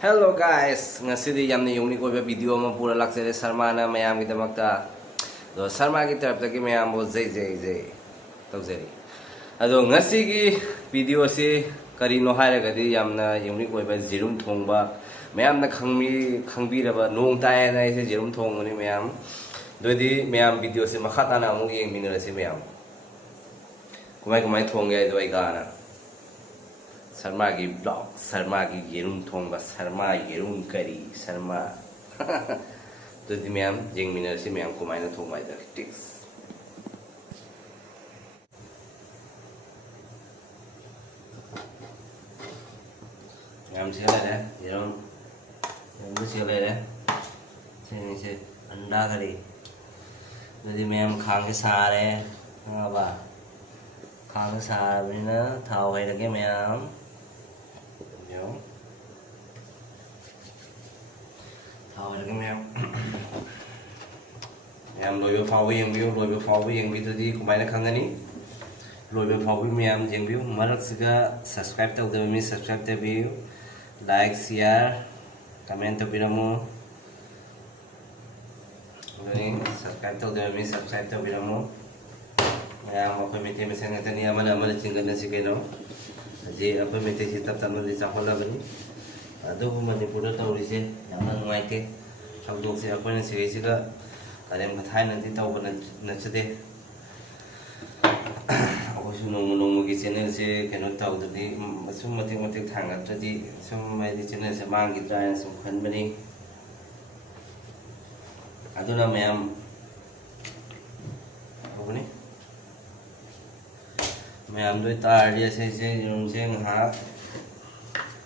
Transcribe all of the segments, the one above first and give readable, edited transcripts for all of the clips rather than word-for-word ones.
Hello guys, ngasidi yamni unique oiba video ama pura laksere Sarma na mayam gi damakta do Sarma gi tarap taki mayam bo jai tawjari ado ngasi gi video se karino haira gadi yamna unique oiba jirum thongba mayam na khangbi raba nong tae na ise jirum thongoni mayam dodi mayam video se makhata na amu yeng minara se mayam kumai thongge do ai gana Sarma ki vlog, Sarma ki yerum thongba, Sarma yerum kari, Sarma. तो दी ma'am जिंग मिनर से ma'am को मायने थोंग मायदा ticks ma'am से ले yerum yerum से ले से अंडा करी तो दी मैम खांग के सारे हाँ बा खांग के सारे बिना थाव है लगे ma'am thao được cái mèo em lôi vào phao với em view lôi vào phao với em view thì cũng phải là khăng cái ní lôi vào phao với em em view mà nó sẽ subscribe tao được mình subscribe tao view like share comment tao video mo rồi subscribe tao được mình subscribe tao video mo em mà phải mình xem cái này mà chừng gần là cái nó gì apa mete si tap taman di sakola bani ado mani pura tau ri se yang ngai te thau dok se apa ne se se ga kadem ka thai nan ti tau bana na chade ako su nong gi channel se keno tau de di sum mate thang ga chadi sum mai di channel se mang gi trai sum khan bani aduna mayam apa ni ma'am दो तार जैसे से उनसे हाँ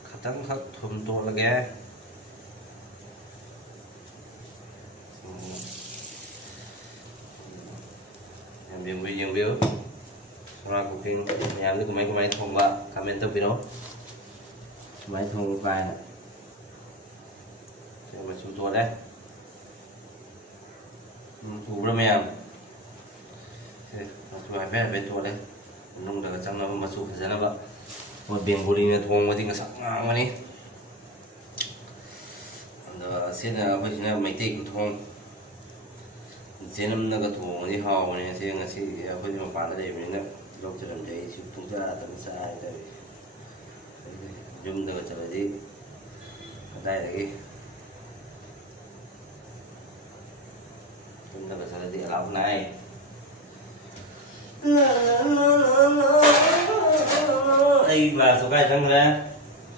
खत्म खत थुम तो लगे yang biu orang cooking ma'am तो kumai thong ba comment to bino kumai thong ba sẽ mà chú to đấy thủ rồi ma'am chú hai bé to đấy nung daga changna ba masu khajana ba wa bengali ne thong ma dinga sakna ngani anda sena ba jina maitei ku thong jenam na ga thong ni haw ne se nga si a khoi ma pa da le ni na lok chalam dei su tung ja tam sa da jum daga chala di dai lagi jum daga chala di alap nai ai bà số cái thằng ra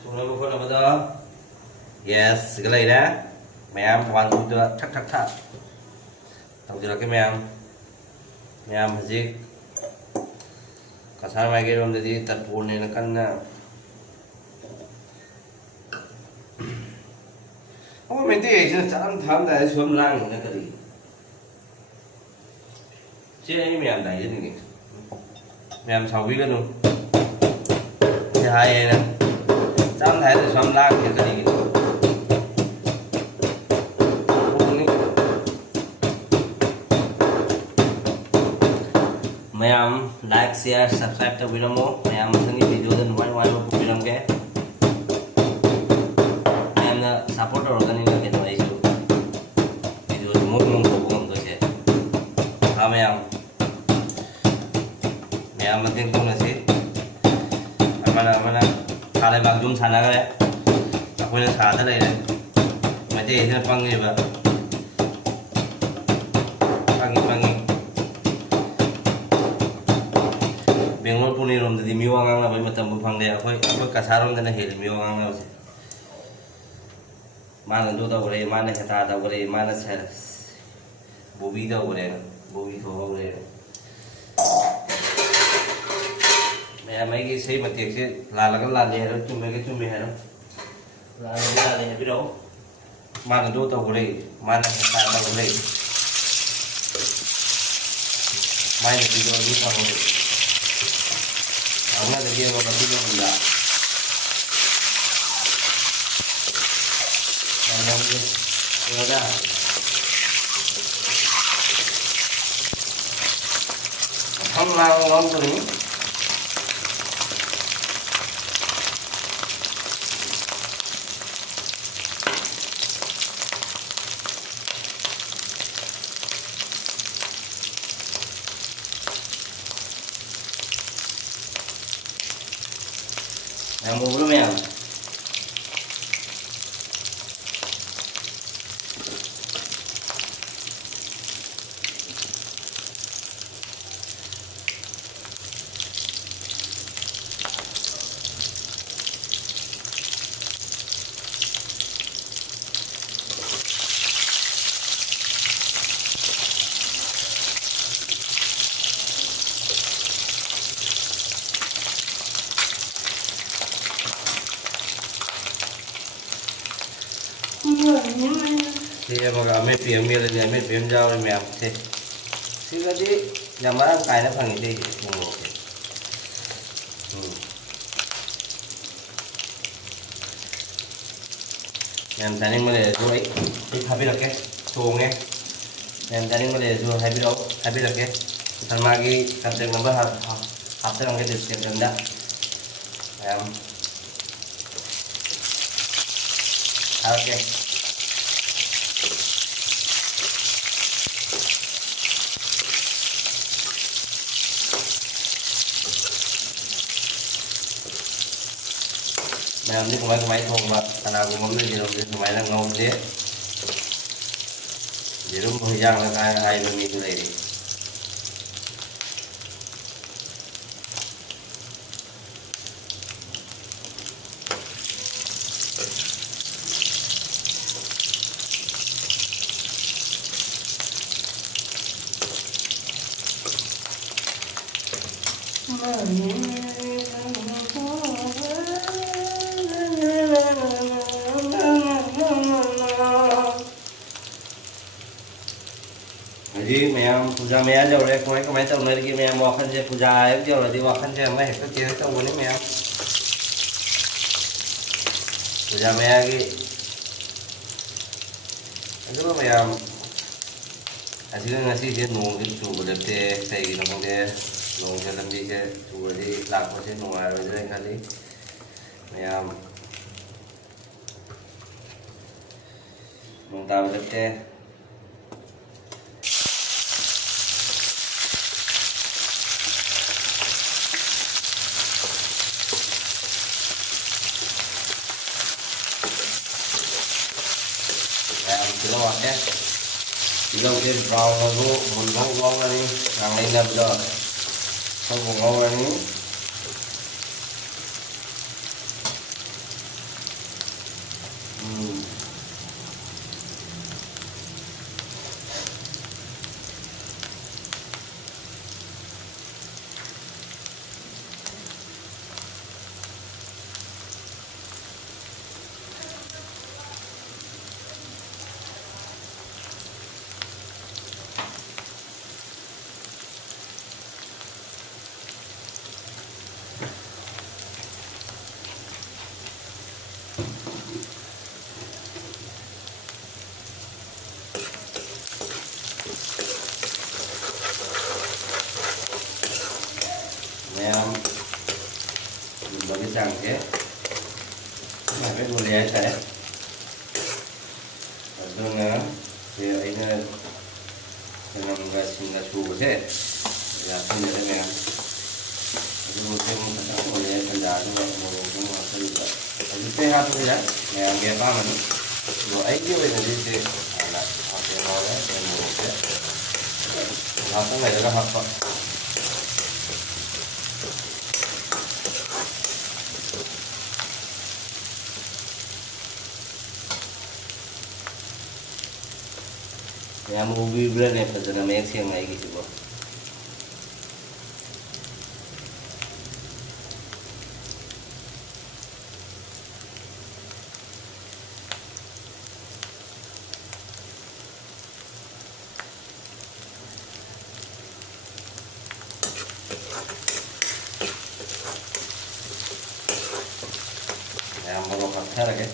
số nó có là bao giờ yes cái này đó mẹ em hoàn thành chưa chắc tao chỉ là cái mẹ em gì cả sáng mai cái hôm đi tật buồn này nó căn không mình thì chứ chẳng thắm tại xuống lăng nó cái gì chứ anh mẹ em này chứ gì em sáu biết luôn thì hai em nè chẳng thể thì xóm lang thì cái gì mấy em like share subscribe cho video mo mấy em xem cái video đến quay của video cái em là support rồi cái này cái này chứ video thì một của tôi sẽ mấy em mà tin không là gì mana kale bagjum sana kare aku yang sada lah ini macam ini panggil juga panggil Bangalore Pune rom jadi miwangang lah, macam bukan dia aku kasaran dan hel miwangang lah sih mana tu tahu boleh mana kita tahu boleh mana saya bobi tahu boleh mấy cái xây mà tiệc chứ là cái làn này đó chung mấy cái chung mày đó là này biết đâu mà là đô tàu của đây mà là tại tàu của đây mai là đi đâu đi tàu của đây ông là cái gì mà đi đâu cũng đã anh em đi rồi đó không lao ngon rồi ꯃꯌꯥꯝ ꯎꯕ꯭ꯔꯣ ꯃꯌꯥꯝ thì mà mấy phiếm miêu lên mấy phiếm rau lên mèo thế thì cái gì nhà má ăn cài nó phẳng gì cùng một em tani mà để rồi đi học biết được cái chuồng nghe em tani mà để rồi hay biết được cái thằng magi tập được number học tới cái description đó em ok mẹ đi cùng máy thùng mà thằng nào cũng mắm lên gì đâu cùng máy là ngon thế gì đúng thời gian là hai bên mình này đi जी मैं पूजा में आ जाओ रे कोई को मैं तो मेरे की मैं वाखन से पूजा आए जो रे वाखन से मैं तो के तो बोले मैं पूजा में आ गई अगर मैं अभी ngasi dia nung cái chủ bật thế xây nó không thế nung cho làm gì chứ chủ đi làm có thế nung ai rồi đấy cái gì mày nung tao bật thế nó ngọt nhé thì đầu tiên vào nó vô một ngon ngon ra đi hàng này làm rồi không còn ngon ra nữa bagi sangke pakai boleh ya saya dengan ya ini dengan gasing gasu saya ya ini dengan itu mungkin boleh kendali boleh masuk juga jadi sehat ya yang dia paham lo aja ini sih anak apa yang ada dan mungkin apa nggak ada apa yang movie brand itu jadi mix yang kayak gitu kok. Yang mau pakai lagi.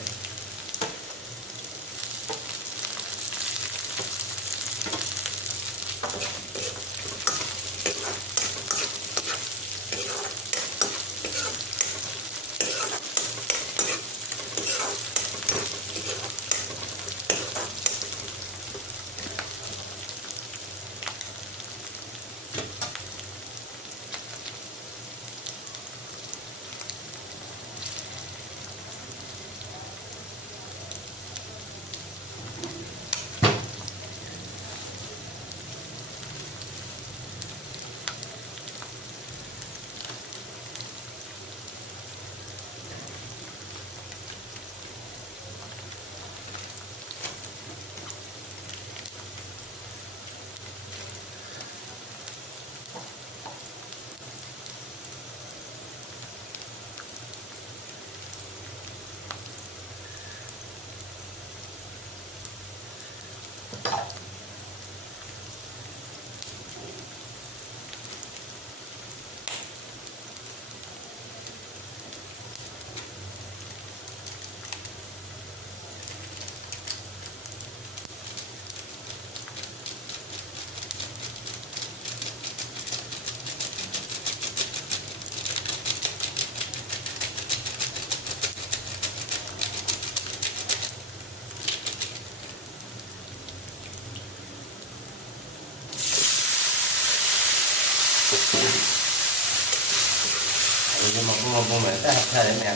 không phải ta thay đấy mẹ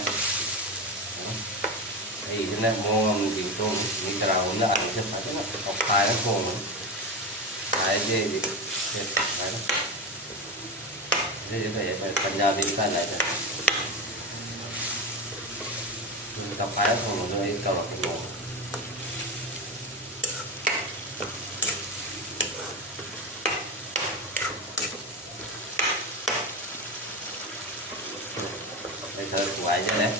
thì thế này mua mình tôm mình cào nó ăn chứ phải nó học bài nó khô nữa cái gì thì đấy thế phải phần nhà đi cái này rồi mình cào phái nó khô nữa rồi cào vào cái mồm đây thôi quay cho đấy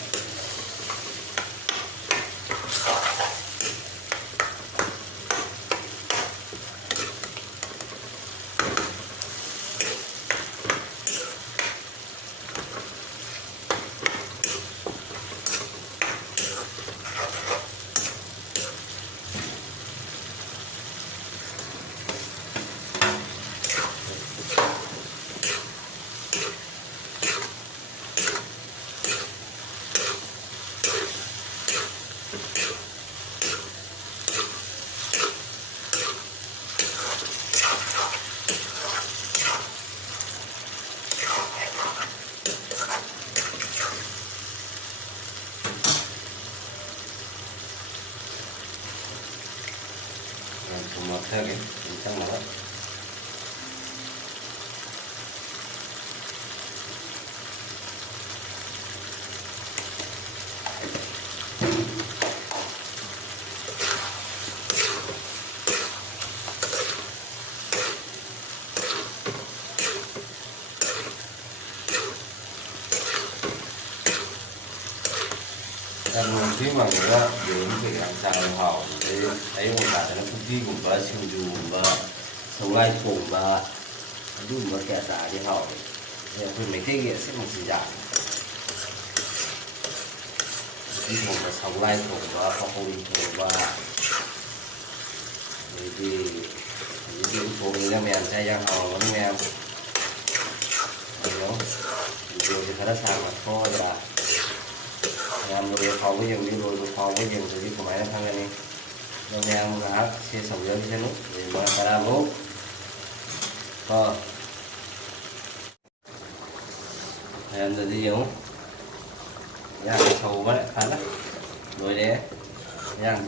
một theo cái trong nó khi mà người ta đến thì làm sao họ thấy một cả nó cũng đi cùng với siêu dù và sống lai cùng và dùng và kẹt đá thì họ thì mình thấy nghĩa sẽ một sự giảm đi cùng và sống lai cùng và họ cùng và thì phố mình là mèn chay giang họ nó mèn đúng rồi thì khá là sang mà thôi là làm rồi phao với dừng đi rồi phao với dừng rồi đi của máy nó thang lên đi rồi em đã xe sầu dưới trên nút rồi mà ta làm nút em rồi đi giống ra sầu với lại phán đấy rồi đấy ra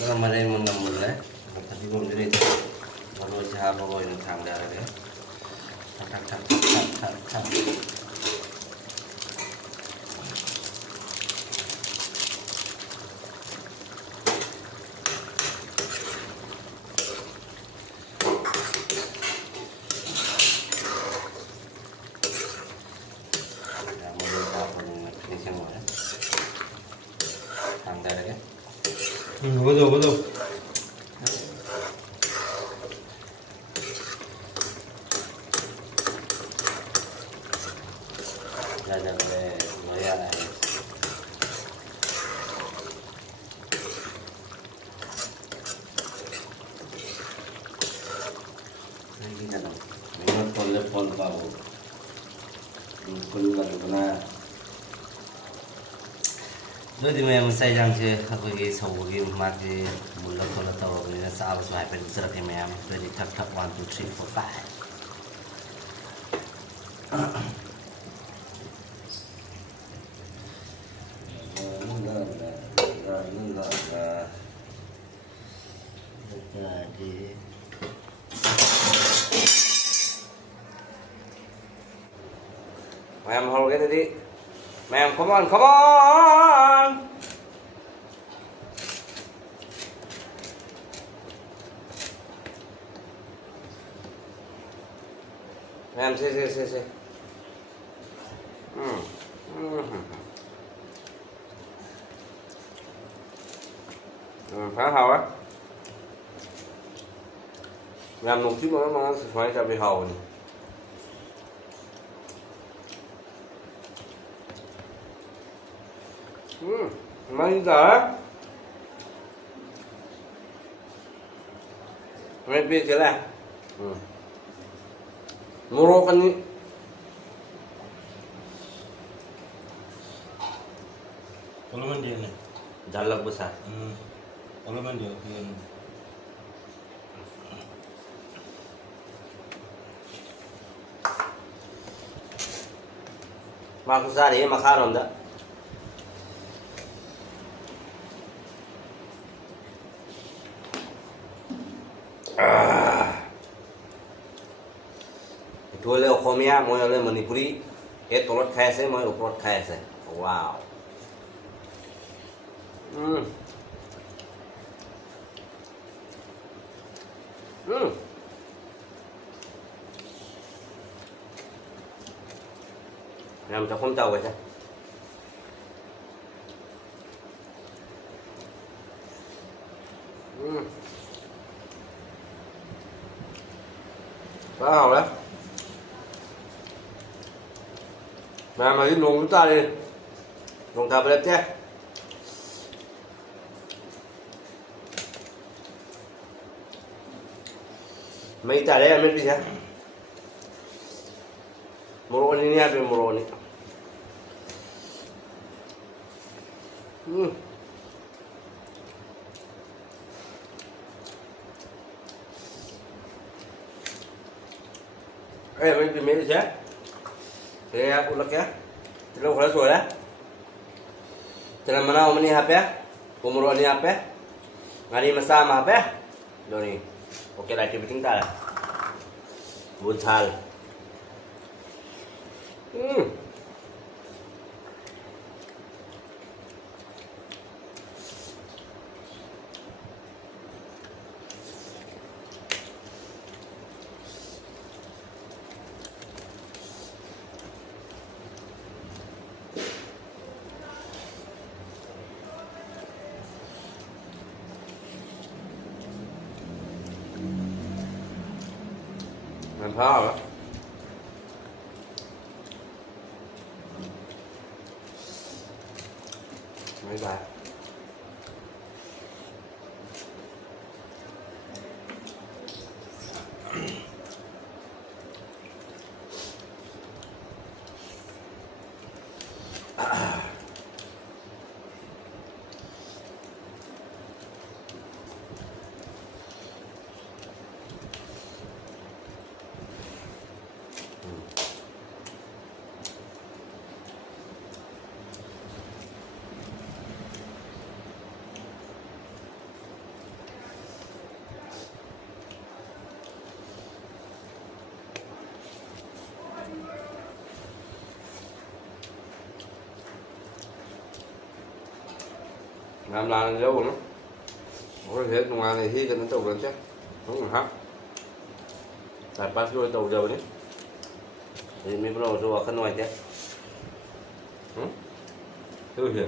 nó mà đây một nằm một đấy thì gồm cái này và rồi cha và rồi nó thẳng ra đấy thẳng ra đấy có rồi ra về mới ra này ini kan memang pon vào pon lần của na rồi thì mình xây rằng chứ cái sầu cái mặt thì một lần con là tàu thì nó sao phảiเป็นrất là cái mềm rồi thì thập 1 2 3 4 5 Ma'am, hold it, Eddie. Ma'am, come on, come on! Ma'am, see. Phá hầu á. Làm một chút nữa mà phải cho bị hầu này. Mấy giờ mấy biết cái này mua con đi kalau mana dia ni jalan besar 얼마만 줘? 그건มาคุซ่าดิมาฆ่าเราเด้อทัวร์เลยโคเมียมวยเลยมณีปุรีตัวรถแคสมวยรถแคสว้าวlàm cho không tàu vậy chứ quá hào đấy mà đi luồng chúng ta đi luồng thập đẹp chứ mấy ta đấy em biết gì hả Moroni ni ada moroni. Mình tìm mấy chứ? Thì aku lek ya. Tidak boleh suara ya. Jangan mana omni apa ya? Moroni apa ya? Ngari masama apa ya? Doni. Oke lah, kita tinggal lah. Buntal. มันพ่อเหรอไม่ได้làm là đâu nữa có thể ngoài này thì nó tàu gần chắc đúng rồi ha tại ba cái tàu giờ đấy thì mình bắt đầu rồi khăn ngoài chứ thứ gì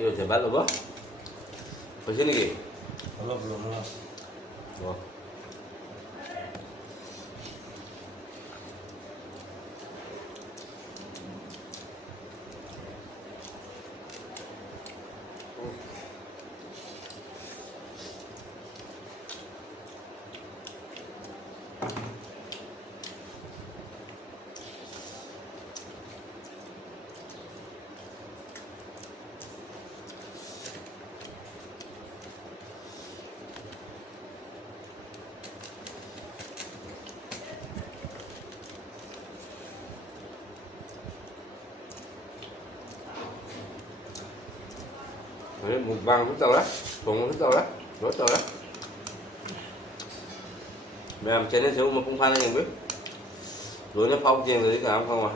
이거 제 말로 봐? 보시는 게 몰라 뭐? Một vàng với tàu đó, cùng với tàu đó, đối tàu đó. Mẹ làm trên nó sẽ mà không pha nó nhận biết, rồi nó phong chiên rồi cả không à.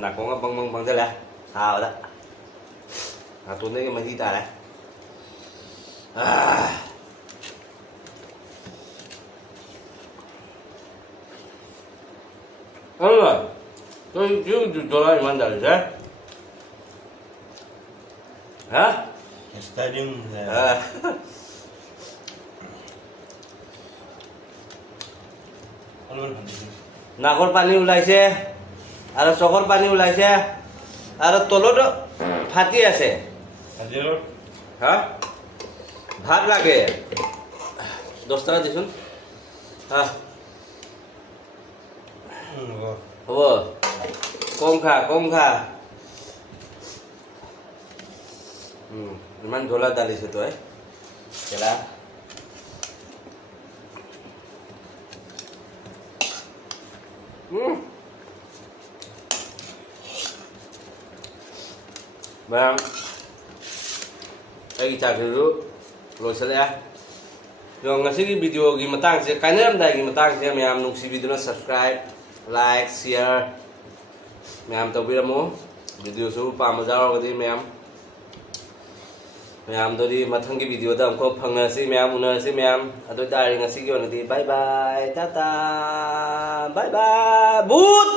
nạc có bằng thế này sao đó tôi lấy cái máy đi ta này rồi tôi chứ tôi nói mình đời thế hả Stadium. নাকর পানি ওলাইছে আর চোখৰ পানী ওলাইছে আৰু তলত ফাটি আছে হা ভাত লাগে 10 টাকা দিছোন হা হ'ব কম খা ইমান ঢোলা দালিছে তই কেলা Bang, cái chả thử rồi sẽ lẽ rồi ngay khi video gì mà tăng sẽ cái nữa đây gì mà tăng sẽ mình nung video nó subscribe like share mình tao biết không video số pa mà ra rồi thì mình tôi đi mà thằng cái video đó có phăng là xin mình muốn xin mình tôi đại ngay khi cái này thì bye bye tata bye bye bút